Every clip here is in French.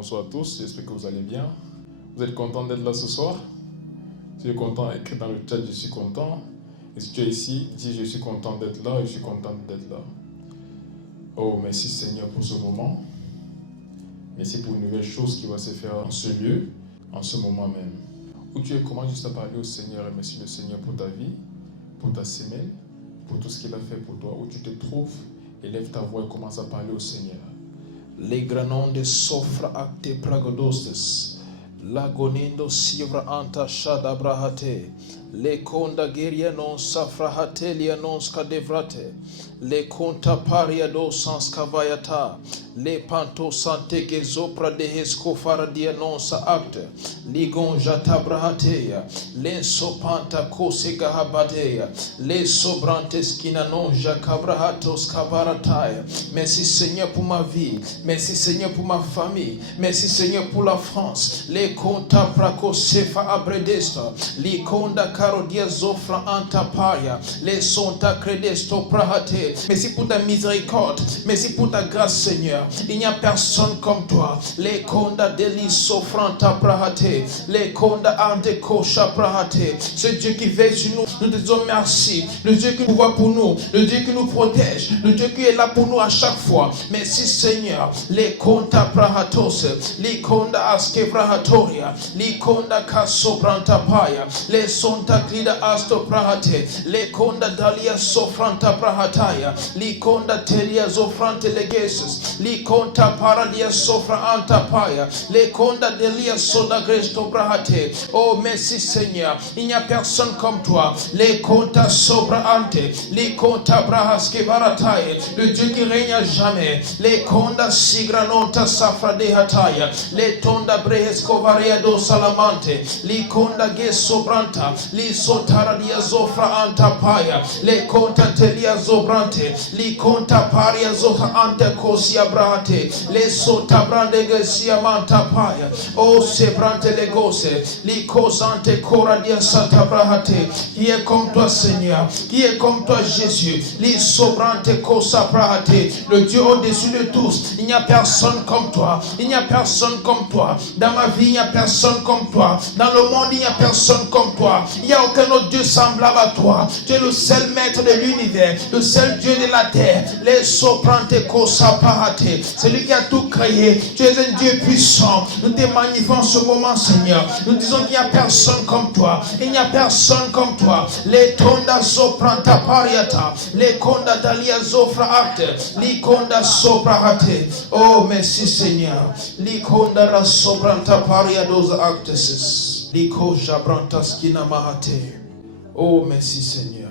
Bonsoir à tous, j'espère que vous allez bien. Vous êtes content d'être là ce soir? Si tu es content, écris dans le chat je suis content. Et si tu es ici, dis je suis content d'être là et je suis content d'être là. Oh, merci Seigneur pour ce moment. Merci pour une nouvelle chose qui va se faire en ce lieu, en ce moment même. Où tu es, commence juste à parler au Seigneur et merci le Seigneur pour ta vie, pour ta semaine, pour tout ce qu'il a fait pour toi. Où tu te trouves, élève ta voix et commence à parler au Seigneur. Les granondes soffrent acte pragodostes. Lagonindo sivra anta shadabrahate. Le conda geria non safrahate lia non scadevrate. Le conta paria do sans cavayata. Le panto sante che sopra de escofara dia non sa acte. Ligon jatabrahatea. Le sopanta cose gahabatea. Le sobrante skina non jacabrahatos cavarataya. Merci Seigneur pour ma vie. Merci Seigneur pour ma famille. Merci Seigneur pour la France. Les conta praco sefa abredesta. Li conda carodia zofra antaparia. Les sonta credesto prahate. Merci pour ta miséricorde. Merci pour ta grâce Seigneur. Il n'y a personne comme toi. Les conda deli sofranta prahate. Les conda ante kosha prahate. Ce Dieu qui veille sur nous. Nous te disons merci. Le Dieu qui nous voit pour nous. Le Dieu qui nous protège. Le Dieu qui est là pour nous à chaque fois. Merci Seigneur. Les conta prahatos. Les conda askevrahatoria. Les conda kasobranta paya. Les sonta clida asto prahate. Les conda dalia sofranta prahataya. Les conda telia zofrante legeses. Les conta paradia sofra antapaya. Les conda delia soda gresto prahate. Oh merci Seigneur. Il n'y a personne comme toi. Les conta sobra ante. Les conta brahaske varataye. Le Dieu qui règne à jamais. Les conda sigranota safra de hataya. Les tonda brehesco variado salamante. Les conda ge sobranta. Les sotara dia zofra antapaya. Les conta telia zobrante. Les conta paria zoha ante kosia brate. Les sota brande gesia mantapaya. Oh sebrante legose. Les cosante cora dia santa brahate. Qui est comme toi Seigneur? Qui est comme toi Jésus? Les sobrante cosa brahate. Le Dieu au-dessus de tous. Il n'y a personne comme toi. Il n'y a personne comme toi. Dans ma vie, il n'y a personne comme toi. Dans le monde, il n'y a personne comme toi. Il n'y a aucun autre Dieu semblable à toi. Tu es le seul maître de l'univers, le seul Dieu de la terre. Les soprante cosa brahate. C'est lui qui a tout créé. Tu es un Dieu puissant. Nous te magnifions ce moment, Seigneur. Nous disons qu'il n'y a personne comme toi. Il n'y a personne comme toi. Les tonda sopranta pariata. Les conda dalia zofra acte. Les conda soprahate. Oh, merci Seigneur. Les conda ra sopranta pariados actesis. Les koja branta skina mahate. Oh, merci Seigneur.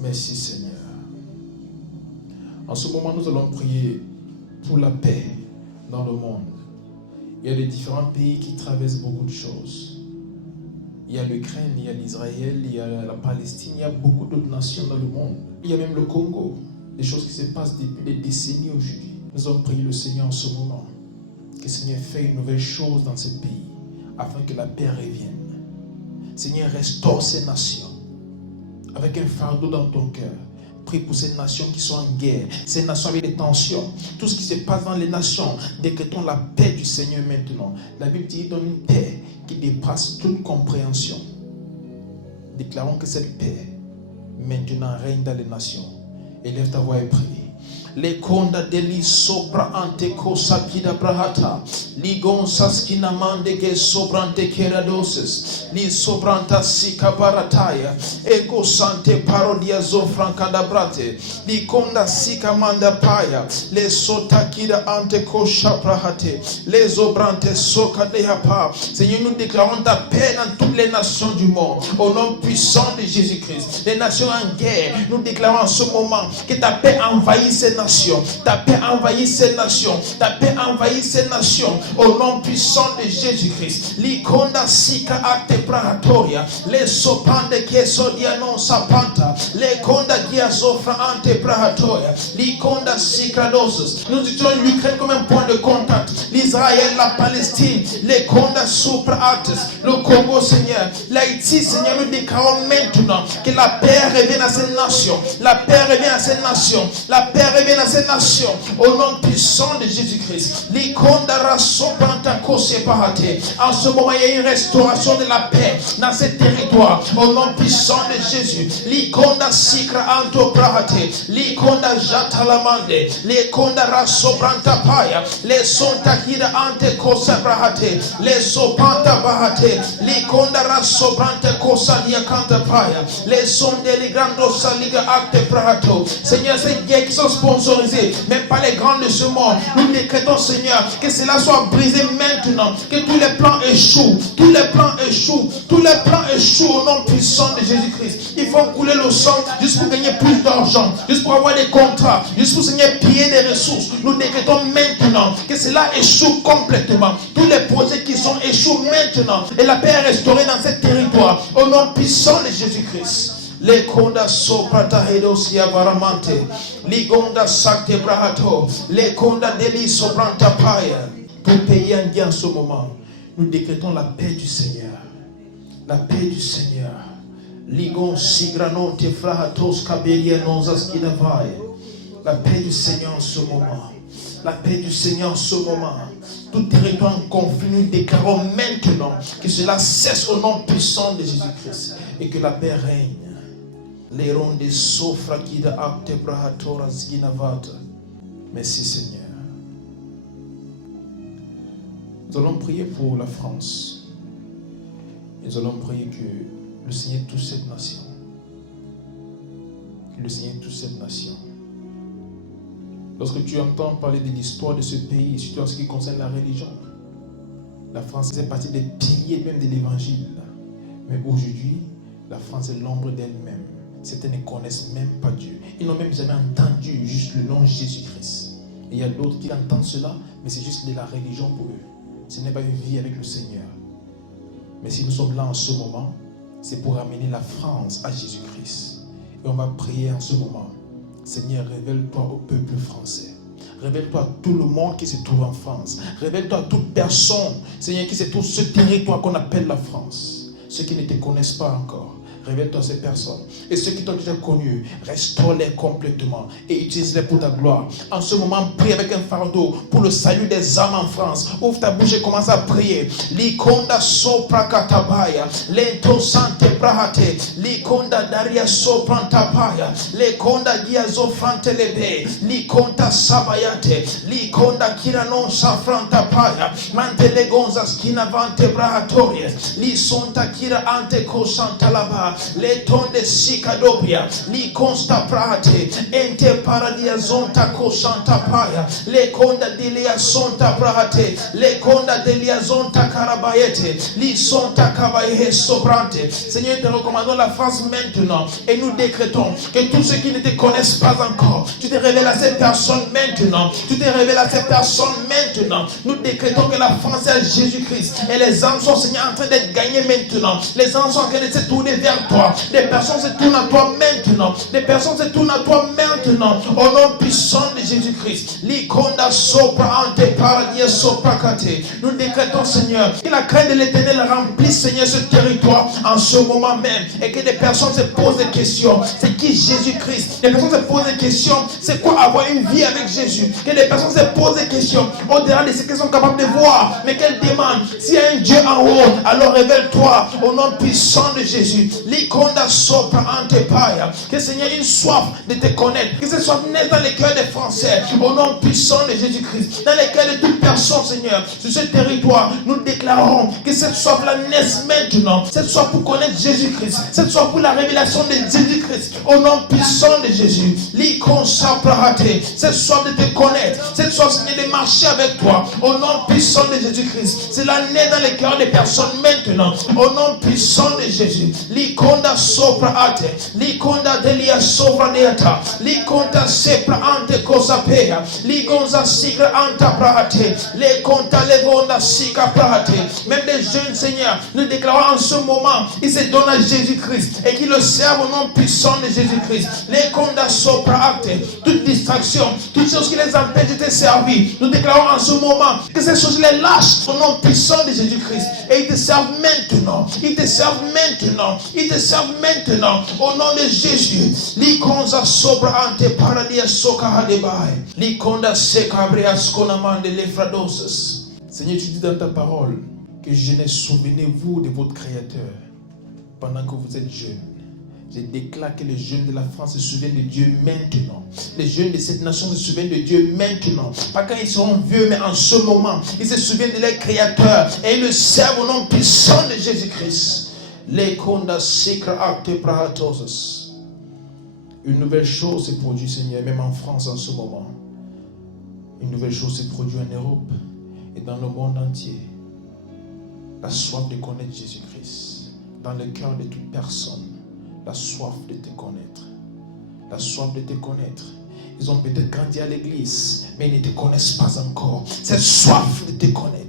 Merci Seigneur. En ce moment, nous allons prier pour la paix dans le monde. Il y a des différents pays qui traversent beaucoup de choses. Il y a l'Ukraine, il y a l'Israël, il y a la Palestine, il y a beaucoup d'autres nations dans le monde. Il y a même le Congo, des choses qui se passent depuis des décennies aujourd'hui. Nous allons prier le Seigneur en ce moment. Que le Seigneur fasse une nouvelle chose dans ce pays, afin que la paix revienne. Seigneur, restaure ces nations, avec un fardeau dans ton cœur. Prie pour ces nations qui sont en guerre, ces nations avec des tensions, tout ce qui se passe dans les nations. Décrétons la paix du Seigneur maintenant. La Bible dit, donne une paix qui dépasse toute compréhension. Déclarons que cette paix maintenant règne dans les nations. Élève ta voix et prie. Le conda deli sopra ante cosa pida brahata. Ligon saskina mande ge sobrante keradoses. Li sobranta sika barataya. Ego sante parodia zofranca da brate. Li conda sika manda paya. Le sota kida ante kosha brahate. Les obrante soka de hapa. Seigneur, nous déclarons ta paix dans toutes les nations du monde. Au nom puissant de Jésus-Christ. Les nations en guerre, nous déclarons en ce moment que ta paix envahit ces nations. Ta paix envahit ces nations. Ta paix envahit ces nations. Au nom puissant de Jésus-Christ. Likonda sika acte prahatoria. Les sopande che sodia non sapanta. Les konda gia sofra ante prahatoria. Likonda sika dosus. Nous utilisons l'Ukraine comme un point de contact. L'Israël, la Palestine, les konda sopra actes. Le Congo, Seigneur. L'Haïti, Seigneur, nous déclarons maintenant que la paix revienne à ces nations. La paix revient à ces nations. La paix revient prier dans ces nations. Au nom puissant de Jésus-Christ. En ce moment, il y a une restauration de la paix dans ces territoires. Au nom puissant de Jésus. Likonda sikra anto brahate. Likonda jatalamande. Likonda rasobranta paya. Les sonta kida ante kosa brahate. Les sopanta bahate. Likonda rasobrante kosa diakanta paya. Les sonde ligrando saliga acte brahato. Seigneur, ces guerres qui sont sponsorisées, même pas les grands de ce monde, nous décrétons, Seigneur, que cela soit brisé maintenant, que tous les plans échouent, tous les plans échouent, tous les plans échouent au nom puissant de Jésus-Christ. Il faut couler le sang juste pour gagner plus d'argent, juste pour avoir des contrats, juste pour, Seigneur, piller des ressources. Nous décrétons maintenant que cela échoue complètement. Tous les projets qui sont échouent maintenant et la paix est restaurée dans ce territoire au nom puissant de Jésus-Christ. Les conda soprata hedosia varamante, ligonda sakte brahato, les conda deli sopranta paya. Tout pays indien en ce moment, nous décrétons la paix du Seigneur. La paix du Seigneur. Ligon sigranonte frahatos kabelia nonzas kidavaye. La paix du Seigneur en ce moment. La paix du Seigneur en ce moment. Tout territoire en conflit, nous déclarons maintenant que cela cesse au nom puissant de Jésus-Christ et que la paix règne. Les rondes sofra qui da acte brahatora zginavata. Merci Seigneur. Nous allons prier pour la France. Nous allons prier que le Seigneur touche cette nation. Que le Seigneur touche cette nation. Lorsque tu entends parler de l'histoire de ce pays, surtout en ce qui concerne la religion, la France fait partie des piliers même de l'évangile. Mais aujourd'hui, la France est l'ombre d'elle-même. Certains ne connaissent même pas Dieu. Ils n'ont même jamais entendu juste le nom de Jésus-Christ. Et il y a d'autres qui entendent cela, mais c'est juste de la religion pour eux. Ce n'est pas une vie avec le Seigneur. Mais si nous sommes là en ce moment, c'est pour amener la France à Jésus-Christ. Et on va prier en ce moment. Seigneur, révèle-toi au peuple français. Révèle-toi à tout le monde qui se trouve en France. Révèle-toi à toute personne, Seigneur, qui se trouve sur ce territoire qu'on appelle la France. Ceux qui ne te connaissent pas encore. Révèle-toi à ces personnes. Et ceux qui t'ont déjà connus, restaure-les complètement et utilise-les pour ta gloire. En ce moment, prie avec un fardeau pour le salut des âmes en France. Ouvre ta bouche et commence à prier. Likonda sopra katabaya, lento sante brahate, likonda daria soprantapaya, likonda diazo frantelebe, likonda sabayate, likonda kiranon safrantapaya, mantelegonza skina vante brahatoria, lisonta kira ante kosantalaba. Le tonde sikadopia, li consta prate, ente paradia zonta kosanta paya, le conda delia sonta prate, le conda delia zonta karabayete, li sonta kabaye sobrante. Seigneur, te recommandons la France maintenant et nous décrétons que tous ceux qui ne te connaissent pas encore, tu te révèles à ces personnes maintenant, tu te révèles à ces personnes maintenant. Nous décrétons que la France est à Jésus-Christ et les âmes sont, Seigneur, en train d'être gagnées maintenant. Les âmes sont en train de se tourner vers toi. Des personnes se tournent à toi maintenant. Des personnes se tournent à toi maintenant. Au nom puissant de Jésus-Christ. Likonda sopra ante paradia sopra kate. Nous décrétons, Seigneur, que la crainte de l'Éternel remplisse, Seigneur, ce territoire en ce moment même. Et que des personnes se posent des questions. C'est qui Jésus-Christ? Des personnes se posent des questions. C'est quoi avoir une vie avec Jésus? Que des personnes se posent des questions au-delà de ce qu'elles sont capables de voir. Mais qu'elles demandent, s'il y a un Dieu en haut, alors révèle-toi au nom puissant de Jésus. Likonda sopra ante paya. Que Seigneur, une soif de te connaître. Que ce soit naître dans les cœurs des Français. Au nom puissant de Jésus-Christ. Dans les cœurs de toute personne, Seigneur. Sur ce territoire, nous déclarons que cette soif-là naisse maintenant. Cette soif pour connaître Jésus-Christ. Cette soif pour la révélation de Jésus-Christ. Au nom puissant de Jésus. Likon saprahate. Cette soif de te connaître. Cette soif, Seigneur, de marcher avec toi. Au nom puissant de Jésus-Christ. Cela naît dans les cœurs des personnes maintenant. Au nom puissant de Jésus. Likonda sopra ate, likonda delia sopra deata, likonda sepra ante kosapea, ligonza sigra anta prate, likonda legonda siga prate. Même des jeunes, Seigneur, nous déclarons en ce moment, ils se donnent à Jésus-Christ et qu'ils le servent au nom puissant de Jésus-Christ. Likonda sopra ate, toute distraction, toute chose qui les empêche de te servir, nous déclarons en ce moment que ces choses les lâchent au nom puissant de Jésus-Christ et ils te servent maintenant, ils te servent maintenant. Ils te servent maintenant au nom de Jésus. Likonza sobra ante paradia soka hadebai. Likonda sekabrea skonamande lefradoses. Seigneur, tu dis dans ta parole que jeunesse, souvenez-vous de votre Créateur pendant que vous êtes jeunes. Je déclare que les jeunes de la France se souviennent de Dieu maintenant. Les jeunes de cette nation se souviennent de Dieu maintenant. Pas quand ils seront vieux, mais en ce moment, ils se souviennent de leur Créateur et ils le servent au nom puissant de Jésus-Christ. Les konda secra acte prahatosos. Une nouvelle chose se produit, Seigneur, même en France en ce moment. Une nouvelle chose se produit en Europe et dans le monde entier. La soif de connaître Jésus-Christ dans le cœur de toute personne. La soif de te connaître. La soif de te connaître. Ils ont peut-être grandi à l'église, mais ils ne te connaissent pas encore. Cette soif de te connaître.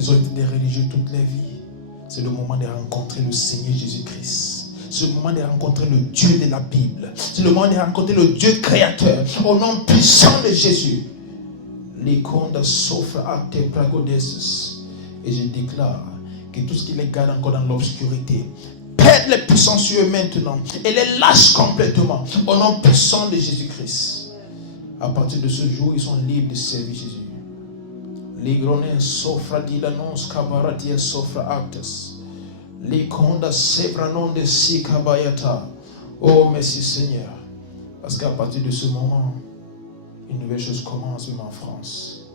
Ils ont été des religieux toute leur vie. C'est le moment de rencontrer le Seigneur Jésus-Christ. C'est le moment de rencontrer le Dieu de la Bible. C'est le moment de rencontrer le Dieu créateur. Au nom puissant de Jésus. Les condes s'offrent à tes pragodeses. Et je déclare que tout ce qui les garde encore dans l'obscurité perd les puissances sur eux maintenant et les lâche complètement au nom puissant de Jésus-Christ. À partir de ce jour, ils sont libres de servir Jésus. Les gronins s'offrent d'ilannons kabaratia s'offrent actes. Les condas sebranon de si kabayata. Oh merci Seigneur. Parce qu'à partir de ce moment, une nouvelle chose commence même en France.